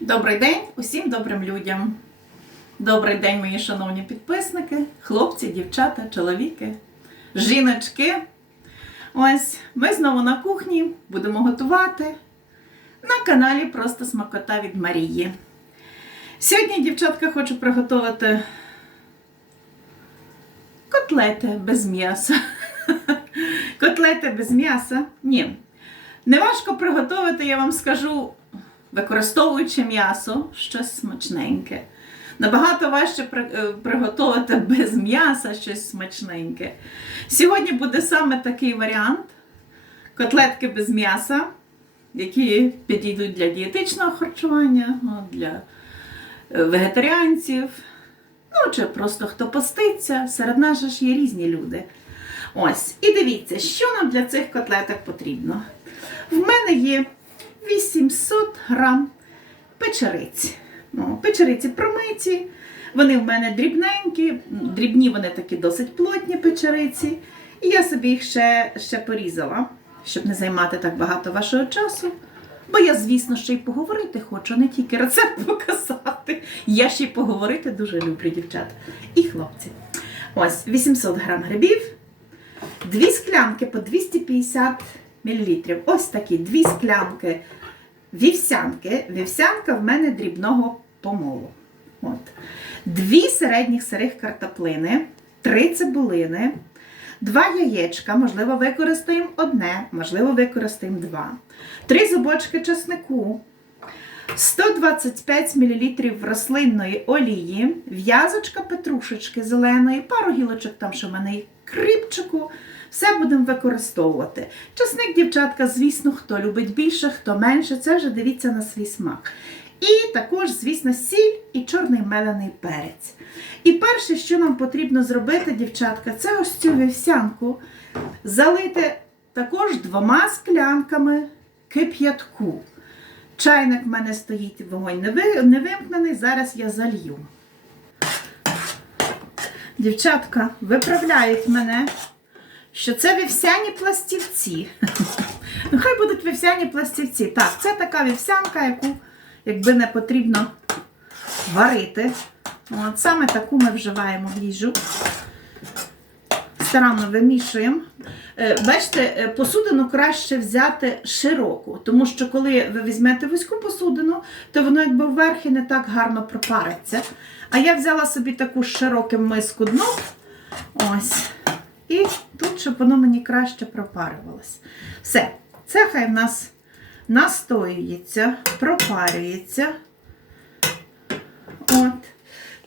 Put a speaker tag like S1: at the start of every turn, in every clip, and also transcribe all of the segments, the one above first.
S1: Добрий день усім добрим людям. Добрий день, мої шановні підписники, хлопці, дівчата, чоловіки, жіночки. Ось ми знову на кухні будемо готувати на каналі Просто Смакота від Марії. Сьогодні, дівчатка, хочу приготувати котлети без м'яса. Котлети без м'яса? Ні. Неважко приготувати, я вам скажу, використовуючи м'ясо, щось смачненьке. Набагато важче е, приготувати без м'яса щось смачненьке. Сьогодні буде саме такий варіант: котлетки без м'яса, які підійдуть для дієтичного харчування, ну, для е, вегетаріанців. Ну, чи просто хто поститься, серед нас ж є різні люди. Ось, і дивіться, що нам для цих котлеток потрібно. В мене є 800 грам печериць. Ну, печериці промиті, вони в мене дрібненькі, дрібні вони такі досить плотні печериці. І я собі їх ще, ще порізала, щоб не займати так багато вашого часу. Бо я, звісно, ще й поговорити хочу, не тільки рецепт показати. Я ще й поговорити дуже люблю дівчат і хлопці. Ось 800 грам грибів, дві склянки по 250 мл. Ось такі дві склянки вівсянки. Вівсянка в мене дрібного помолу. От. Дві середніх сирих картоплини, три цибулини, два яєчка, можливо, використаємо одне, можливо, використаємо два, три зубочки чеснику, 125 мл рослинної олії, в'язочка петрушечки зеленої, пару гілочок там, що в мене кріпчику. Все будемо використовувати. Часник, дівчатка, звісно, хто любить більше, хто менше, це вже дивіться на свій смак. І також, звісно, сіль і чорний мелений перець. І перше, що нам потрібно зробити, дівчатка, це ось цю вівсянку залити також двома склянками кип'ятку. Чайник в мене стоїть, вогонь не не вимкнений, зараз я залью. Дівчатка виправляють мене, що це вівсяні пластівці. Ну, хай будуть вівсяні пластівці. Так, це така вівсянка, яку, якби не потрібно варити. От, саме таку ми вживаємо в їжу. Старанно вимішуємо. Е, Бачите, е, посудину краще взяти широку, тому що коли ви візьмете вузьку посудину, то воно якби вверхи не так гарно пропариться. А я взяла собі таку з широким миску дно. Ось. І тут, щоб воно мені краще пропарювалось. Все, це хай в нас настоюється, пропарюється. От.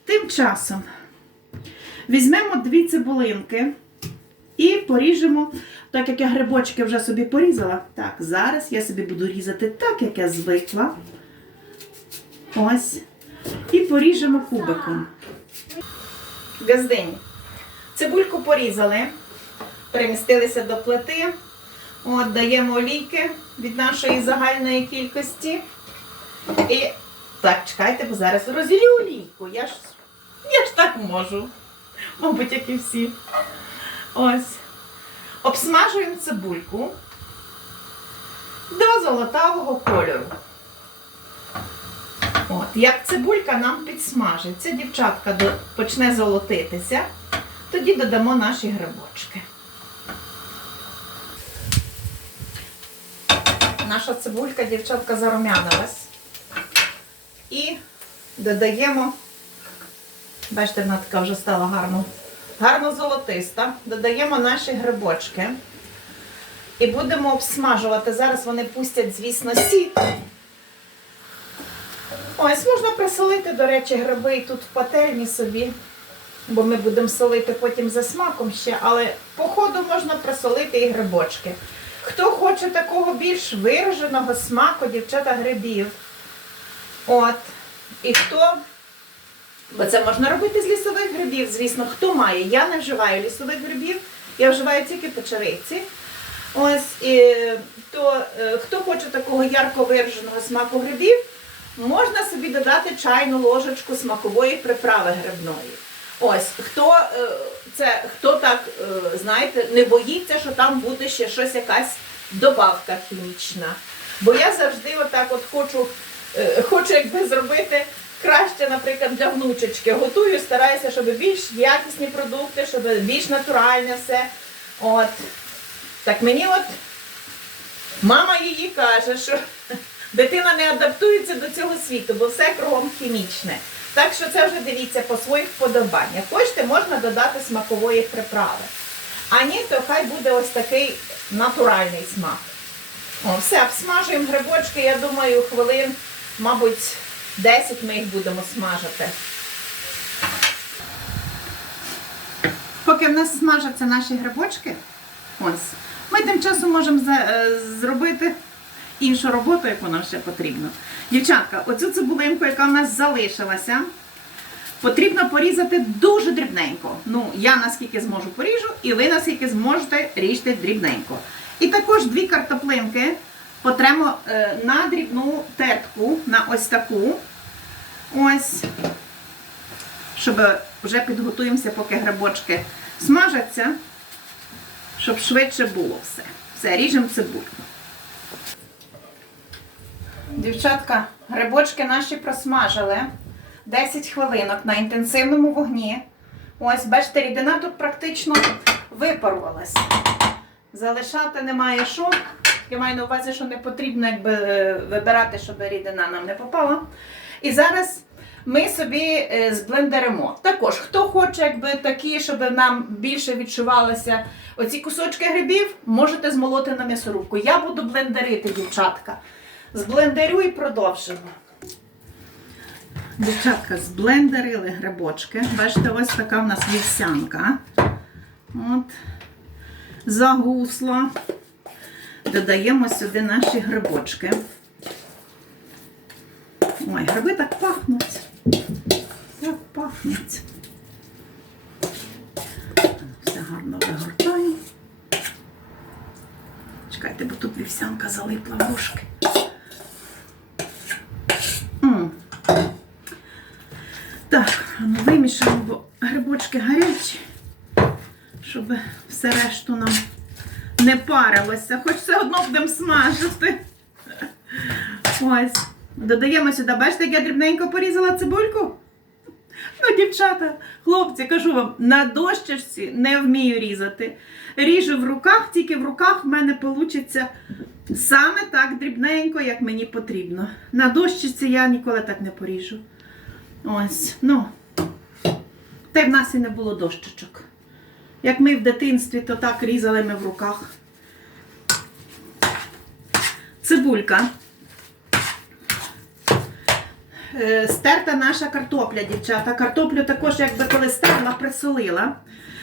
S1: Тим часом візьмемо дві цибулинки і поріжемо, так як я грибочки вже собі порізала. Так, зараз я собі буду різати так, як я звикла. Ось. І поріжемо кубиком. Газдині. Цибульку порізали, перемістилися до плити. От, даємо олійки від нашої загальної кількості. І так, чекайте, бо зараз розділю олійку. Я ж, я ж так можу. Мабуть, як і всі. Ось. Обсмажуємо цибульку до золотавого кольору. От, як цибулька нам підсмажиться, дівчатка почне золотитися, тоді додамо наші грибочки. Наша цибулька, дівчатка, зарум'янилась. І додаємо, бачите, вона така вже стала гарно, гарно золотиста. Додаємо наші грибочки. І будемо обсмажувати. Зараз вони пустять, звісно, сік. Ось можна присолити, до речі, гриби і тут в пательні собі, бо ми будемо солити потім за смаком ще, але по ходу можна присолити і грибочки. Хто хоче такого більш вираженого смаку, дівчата грибів. От. І хто. Бо це можна робити з лісових грибів, звісно, хто має. Я не вживаю лісових грибів, я вживаю тільки печериці. Ось, і, то е, хто хоче такого ярко вираженого смаку грибів, можна собі додати чайну ложечку смакової приправи грибної. Ось, хто е, це, хто так, е, знаєте, не боїться, що там буде ще щось якась добавка хімічна. Бо я завжди отак от хочу е, хочу якби зробити краще, наприклад, для внучечки. Готую, стараюся, щоб більш якісні продукти, щоб більш натуральне все. От. Так мені от мама її каже, що дитина не адаптується до цього світу, бо все кругом хімічне. Так що це вже дивіться по своїх вподобаннях. Хочете, можна додати смакової приправи. А ні, то хай буде ось такий натуральний смак. О, все, обсмажуємо грибочки, я думаю, хвилин, мабуть, 10 ми їх будемо смажити. Поки в нас смажаться наші грибочки, ось, ми тим часом можемо е, зробити іншу роботу, яку нам ще потрібно. Дівчатка, оцю цибулинку, яка в нас залишилася, потрібно порізати дуже дрібненько. Ну, я наскільки зможу поріжу, і ви наскільки зможете ріжте дрібненько. І також дві картоплинки потремо е, на дрібну тертку, на ось таку. Ось. Щоб вже підготуємося, поки грибочки смажаться, щоб швидше було все. Все, ріжемо цибульку. Дівчатка, грибочки наші просмажили 10 хвилинок на інтенсивному вогні. Ось, бачите, рідина тут практично випарувалася. Залишати немає що. Я маю на увазі, що не потрібно якби, е, вибирати, щоб рідина нам не попала. І зараз ми собі е, зблендеримо. Також, хто хоче, якби такі, щоб нам більше відчувалося оці кусочки грибів, можете змолоти на м'ясорубку. Я буду блендерити, дівчатка. Зблендерю і продовжимо. Дівчатка, зблендерили грибочки. Бачите, ось така в нас вівсянка. От. Загусла. Додаємо сюди наші грибочки. Ой, гриби так пахнуть. Так пахнуть. Все гарно вигортаю. Чекайте, бо тут вівсянка залипла в вушки. М. Так, вимішаємо, бо грибочки гарячі, щоб все решту нам не парилося, хоч все одно будемо смажити. Ось. Додаємо сюди, бачите, як я дрібненько порізала цибульку? Ну, дівчата, хлопці, кажу вам, на дощечці не вмію різати. Ріжу в руках, тільки в руках в мене вийде саме так дрібненько, як мені потрібно. На дощечці я ніколи так не поріжу. Ось, ну. Та й в нас і не було дощечок. Як ми в дитинстві, то так різали ми в руках. Цибулька. Е, Стерта наша картопля, дівчата. Картоплю також, якби коли стерла, присолила.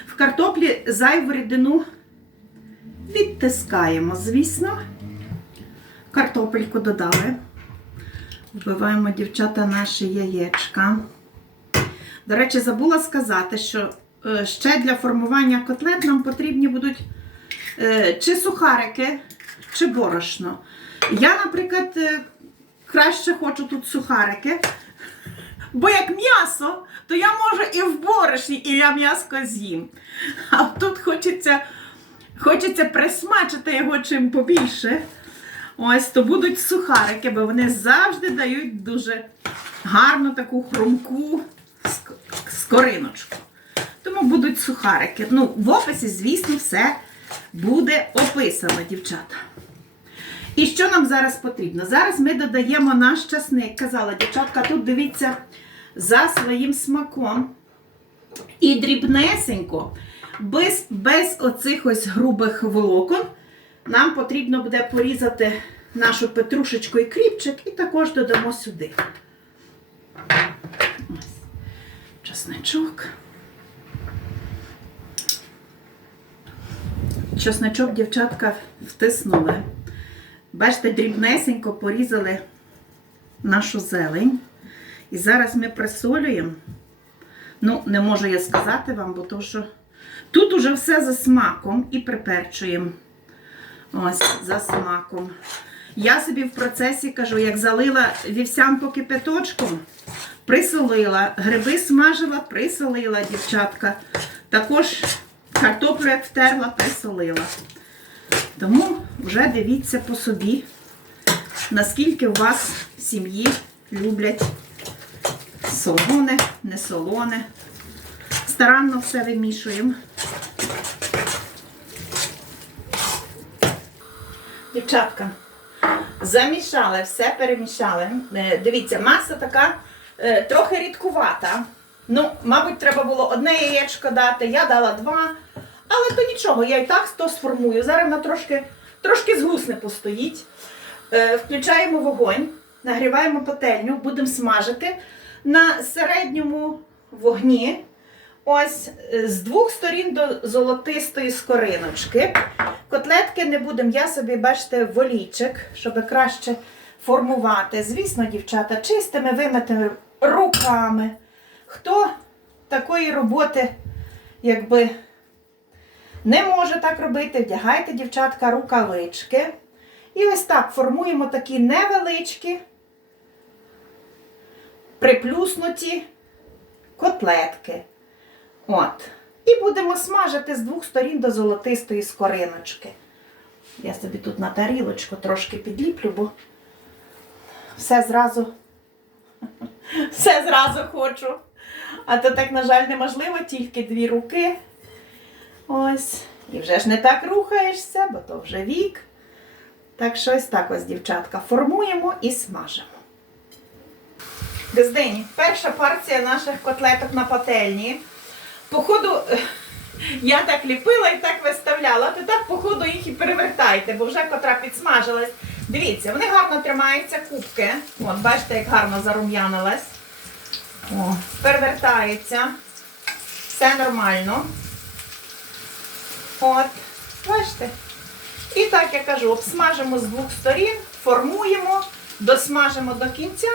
S1: В картоплі зайву рідину відтискаємо, звісно. Картопельку додали. Вбиваємо, дівчата, наші яєчка. До речі, забула сказати, що е, ще для формування котлет нам потрібні будуть е, чи сухарики, чи борошно. Я, наприклад, е, краще хочу тут сухарики, бо як м'ясо, то я можу і в борошні, і я м'яско з'їм. А тут хочеться, хочеться присмачити його чим побільше. Ось, то будуть сухарики, бо вони завжди дають дуже гарну таку хрумку скориночку. Тому будуть сухарики. Ну, в описі, звісно, все буде описано, дівчата. І що нам зараз потрібно? Зараз ми додаємо наш часник. Казала дівчатка, тут дивіться за своїм смаком. І дрібнесенько, без, без оцих ось грубих волокон, нам потрібно буде порізати нашу петрушечку і кріпчик, і також додамо сюди. Ось. Чесничок. Чесничок, дівчатка, втиснули. Бачите, дрібнесенько порізали нашу зелень. І зараз ми присолюємо. Ну, не можу я сказати вам, бо то, що тут уже все за смаком і приперчуємо. Ось, за смаком. Я собі в процесі кажу, як залила вівсянку кипяточком, присолила, гриби смажила, присолила, дівчатка. Також картоплю, як втерла, присолила. Тому вже дивіться по собі, наскільки у вас в сім'ї люблять солоне, не солоне. Старанно все вимішуємо. Дівчатка, замішали, все перемішали. Е, Дивіться, маса така е, трохи рідкувата. Ну, мабуть, треба було одне яєчко дати, я дала два. Але то нічого, я і так то сформую. Зараз вона трошки, трошки згусне постоїть. Е, Включаємо вогонь, нагріваємо пательню, будемо смажити на середньому вогні. Ось е, з двох сторін до золотистої скориночки. Котлетки не будемо, я собі, бачите, волічик, щоб краще формувати. Звісно, дівчата, чистими вимитими руками. Хто такої роботи, якби не може так робити, вдягайте, дівчатка, рукавички. І ось так формуємо такі невеличкі, приплюснуті котлетки. От. І будемо смажити з двох сторін до золотистої скориночки. Я собі тут на тарілочку трошки підліплю, бо все зразу, все зразу хочу. А то так, на жаль, неможливо, тільки дві руки. Ось. І вже ж не так рухаєшся, бо то вже вік. Так що ось так ось, дівчатка, формуємо і смажимо. Бездені, перша партія наших котлеток на пательні. Походу, я так ліпила і так виставляла, то так, походу, їх і перевертайте, бо вже котра підсмажилась. Дивіться, вони гарно тримаються кубки. От, бачите, як гарно зарум'янилась. Перевертається. Все нормально. От, бачите? І так я кажу, обсмажимо з двох сторін, формуємо, досмажимо до кінця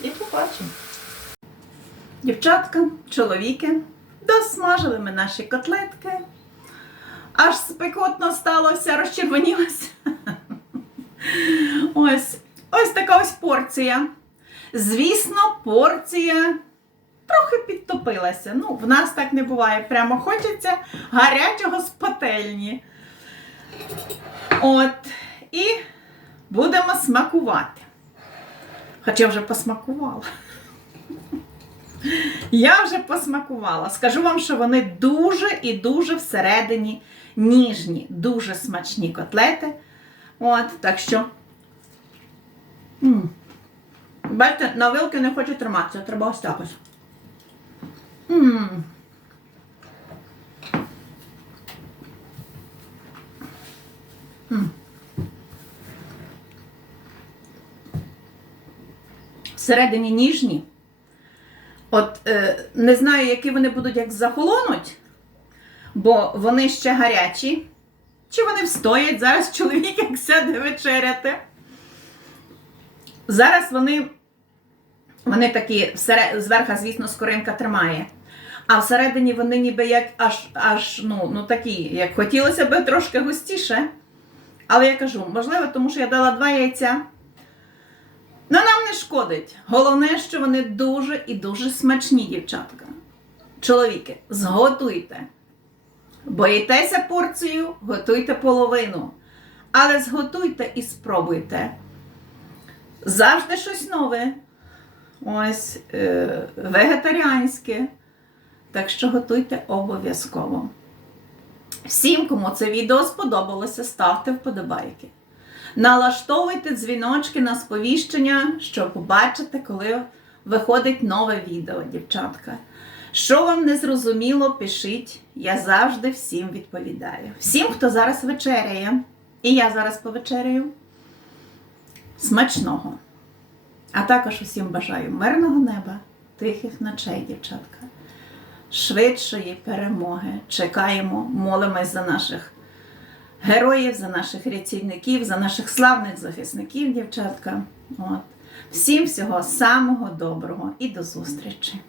S1: і побачимо. Дівчатка, чоловіки, досмажили ми наші котлетки. Аж спекотно сталося, розчервонілося. Ось, ось така ось порція. Звісно, порція трохи підтопилася. Ну, в нас так не буває. Прямо хочеться гарячого з пательні. От, і будемо смакувати. Хоча вже посмакувала. Я вже посмакувала. Скажу вам, що вони дуже і дуже всередині ніжні, дуже смачні котлети. От, так що. Бачите, на вилки не хочу триматися, треба ось так. Всередині ніжні. От е, не знаю, які вони будуть як захолонуть, бо вони ще гарячі. Чи вони встоять? Зараз чоловік як сяде вечеряти. Зараз вони, вони такі, зверху, звісно, скоринка тримає. А всередині вони ніби як аж, аж ну, ну такі, як хотілося б трошки густіше. Але я кажу, можливо, тому що я дала два яйця. Ну, нам не шкодить. Головне, що вони дуже і дуже смачні, дівчатка. Чоловіки, зготуйте. Боїтеся порцію, готуйте половину. Але зготуйте і спробуйте. Завжди щось нове. Ось е, вегетаріанське. Так що готуйте обов'язково. Всім, кому це відео сподобалося, ставте вподобайки. Налаштовуйте дзвіночки на сповіщення, щоб побачити, коли виходить нове відео, дівчатка. Що вам не зрозуміло, пишіть. Я завжди всім відповідаю. Всім, хто зараз вечеряє, і я зараз повечеряю. Смачного! А також усім бажаю мирного неба, тихих ночей, дівчатка. Швидшої перемоги. Чекаємо, молимось за наших героїв, за наших рятівників, за наших славних захисників, дівчатка. От. Всім всього самого доброго і до зустрічі!